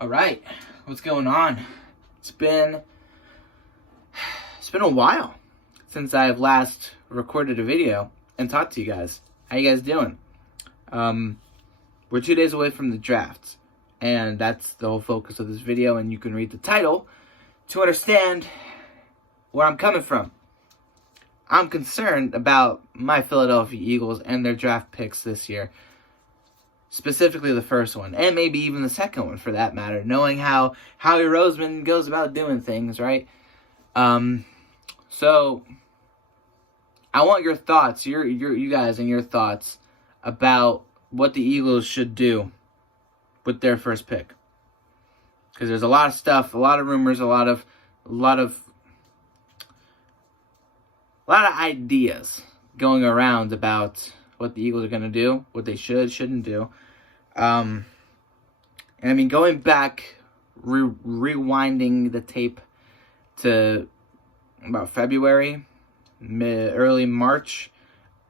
All right, what's going on? It's been a while since I've last recorded a video and talked to you guys. How you guys doing? We're 2 days away from the draft, and that's the whole focus of this video, and you can read the title to understand where I'm coming from. I'm concerned about my Philadelphia Eagles and their draft picks this year. Specifically the first one, and maybe even the second one for that matter, knowing how Howie Roseman goes about doing things, right? So I want your thoughts, you guys and your thoughts about what the Eagles should do with their first pick. Because there's a lot of stuff, a lot of rumors, a lot of ideas going around about what the Eagles are going to do, what they shouldn't do. And I mean, going back, rewinding the tape to about February, early March,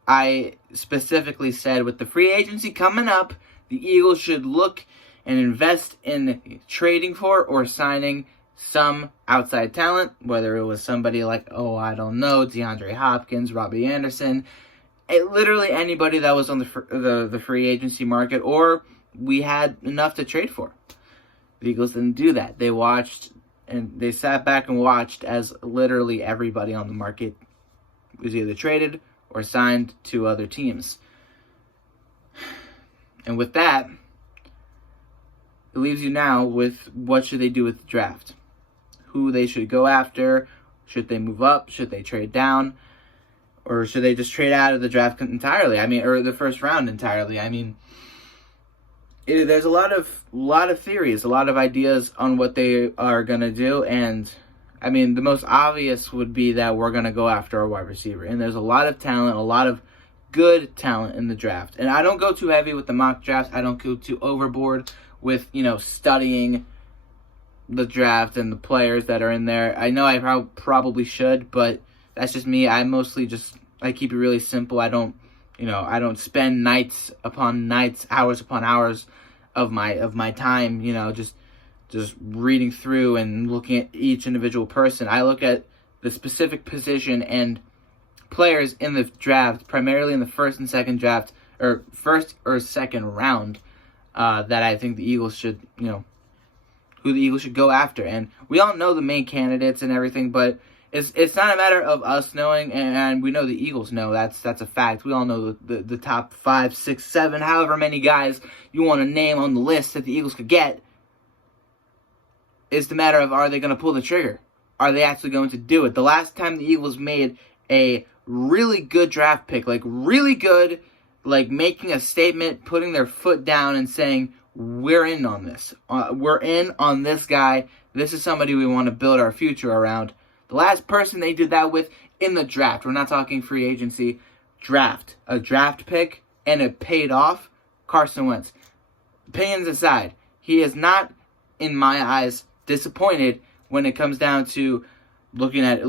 I specifically said with the free agency coming up, the Eagles should look and invest in trading for or signing some outside talent, whether it was somebody like, DeAndre Hopkins, Robbie Anderson, literally anybody that was on the free agency market, or we had enough to trade for. The Eagles didn't do that. They watched, and they sat back and watched as literally everybody on the market was either traded or signed to other teams. And with that, it leaves you now with what should they do with the draft? Who they should go after? Should they move up? Should they trade down? Or should they just trade out of the draft entirely? Or the first round entirely? There's a lot of theories, a lot of ideas on what they are going to do. And, the most obvious would be that we're going to go after a wide receiver. And there's a lot of talent, a lot of good talent in the draft. And I don't go too heavy with the mock drafts. I don't go too overboard with, studying the draft and the players that are in there. I know I probably should, but that's just me. I keep it really simple. I don't spend nights upon nights, hours upon hours of my time, just reading through and looking at each individual person. I look at the specific position and players in the draft, primarily in the first and second draft, or first or second round, that I think the Eagles should, who the Eagles should go after. And we all know the main candidates and everything, but it's not a matter of us knowing, and we know the Eagles know. That's a fact. We all know the top 5, 6, 7, however many guys you want to name on the list that the Eagles could get. It's the matter of, are they going to pull the trigger? Are they actually going to do it? The last time the Eagles made a really good draft pick, really good, making a statement, putting their foot down and saying, we're in on this. We're in on this guy. This is somebody we want to build our future around. The last person they did that with in the draft, we're not talking free agency, draft. A draft pick, and it paid off, Carson Wentz. Opinions aside, he is not, in my eyes, disappointed when it comes down to looking at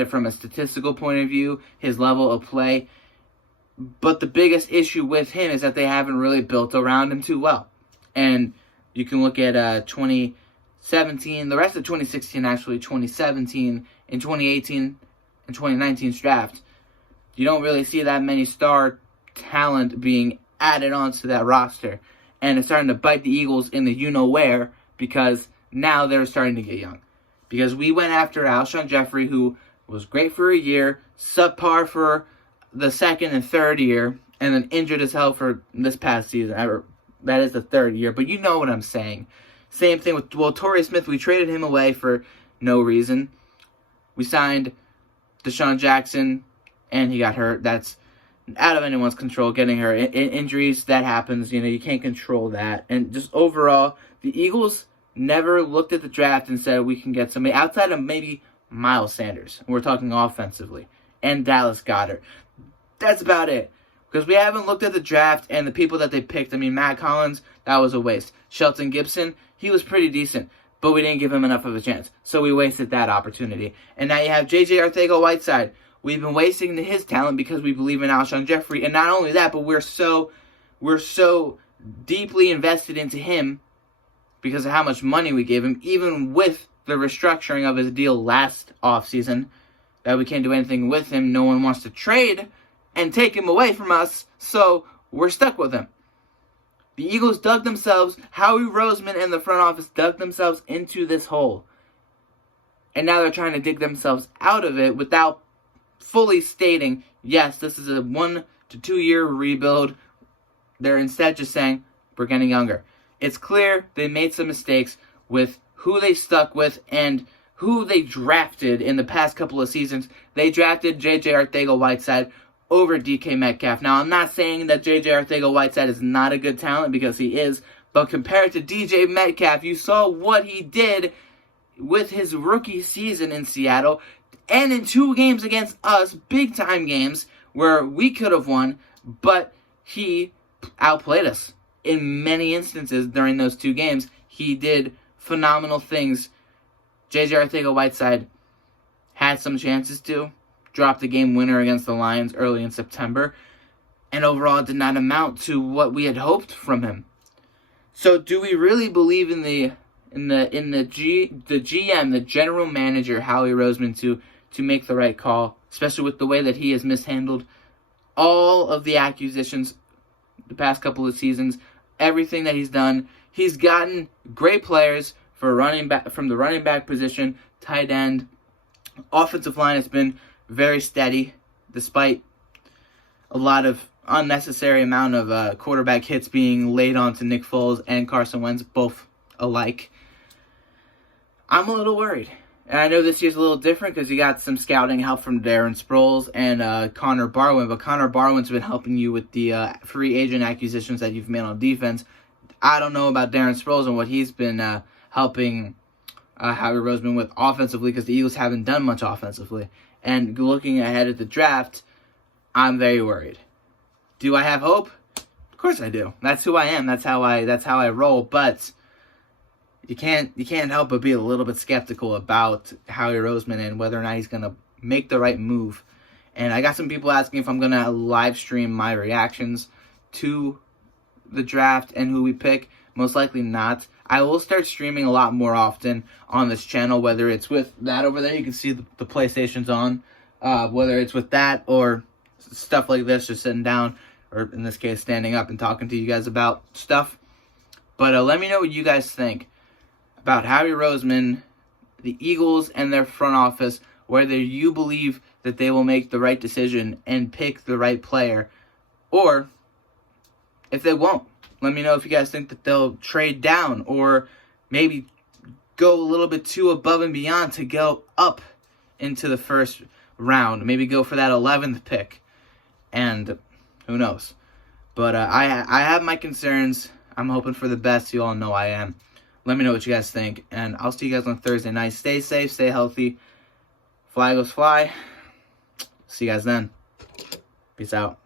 it from a statistical point of view, his level of play. But the biggest issue with him is that they haven't really built around him too well. And you can look at 2017, the rest of 2016, actually, 2017, and 2018 and 2019's draft. You don't really see that many star talent being added onto that roster. And it's starting to bite the Eagles in the you-know-where, because now they're starting to get young. Because we went after Alshon Jeffrey, who was great for a year, subpar for the second and third year, and then injured as hell for this past season. That is the third year, but you know what I'm saying. Same thing with, Torrey Smith. We traded him away for no reason. We signed Deshaun Jackson, and he got hurt. That's out of anyone's control, getting hurt. Injuries, that happens. You can't control that. And just overall, the Eagles never looked at the draft and said, we can get somebody outside of maybe Miles Sanders. We're talking offensively. And Dallas Goedert. That's about it. Because we haven't looked at the draft and the people that they picked. Matt Collins, that was a waste. Shelton Gibson, he was pretty decent, but we didn't give him enough of a chance. So we wasted that opportunity. And now you have J.J. Arcega-Whiteside. We've been wasting his talent because we believe in Alshon Jeffrey. And not only that, but we're so deeply invested into him because of how much money we gave him, even with the restructuring of his deal last offseason, that we can't do anything with him. No one wants to trade and take him away from us, so we're stuck with him. The Eagles dug themselves, Howie Roseman and the front office dug themselves into this hole. And now they're trying to dig themselves out of it without fully stating, yes, this is a 1 to 2 year rebuild. They're instead just saying, we're getting younger. It's clear they made some mistakes with who they stuck with and who they drafted in the past couple of seasons. They drafted J.J. Arcega-Whiteside over DK Metcalf. Now, I'm not saying that J.J. Arcega-Whiteside is not a good talent, because he is, but compared to DJ Metcalf, you saw what he did with his rookie season in Seattle, and in 2 games against us, big-time games, where we could have won, but he outplayed us. In many instances during those 2 games, he did phenomenal things. J.J. Arcega-Whiteside had some chances to drop the game winner against the Lions early in September, and overall it did not amount to what we had hoped from him. So do we really believe in the GM, the general manager, Howie Roseman, to make the right call, especially with the way that he has mishandled all of the acquisitions the past couple of seasons, everything that he's done? He's gotten great players for running back, from the running back position, tight end, offensive line has been very steady, despite a lot of unnecessary amount of quarterback hits being laid onto Nick Foles and Carson Wentz, both alike. I'm a little worried. And I know this year's a little different because you got some scouting help from Darren Sproles and Connor Barwin, but Connor Barwin's been helping you with the free agent acquisitions that you've made on defense. I don't know about Darren Sproles and what he's been helping Howie Roseman with offensively, because the Eagles haven't done much offensively. And looking ahead at the draft, I'm very worried. Do I have hope? Of course I do. That's who I am. That's how I roll. But you can't help but be a little bit skeptical about Howie Roseman and whether or not he's gonna make the right move. And I got some people asking if I'm gonna live stream my reactions to the draft and who we pick. Most likely not. I will start streaming a lot more often on this channel, whether it's with that over there. You can see the PlayStation's on. Whether it's with that or stuff like this, just sitting down, or in this case, standing up and talking to you guys about stuff. But let me know what you guys think about Howie Roseman, the Eagles, and their front office, whether you believe that they will make the right decision and pick the right player, or if they won't. Let me know if you guys think that they'll trade down or maybe go a little bit too above and beyond to go up into the first round. Maybe go for that 11th pick. And who knows. But I have my concerns. I'm hoping for the best. You all know I am. Let me know what you guys think. And I'll see you guys on Thursday night. Stay safe. Stay healthy. Fly goes fly. See you guys then. Peace out.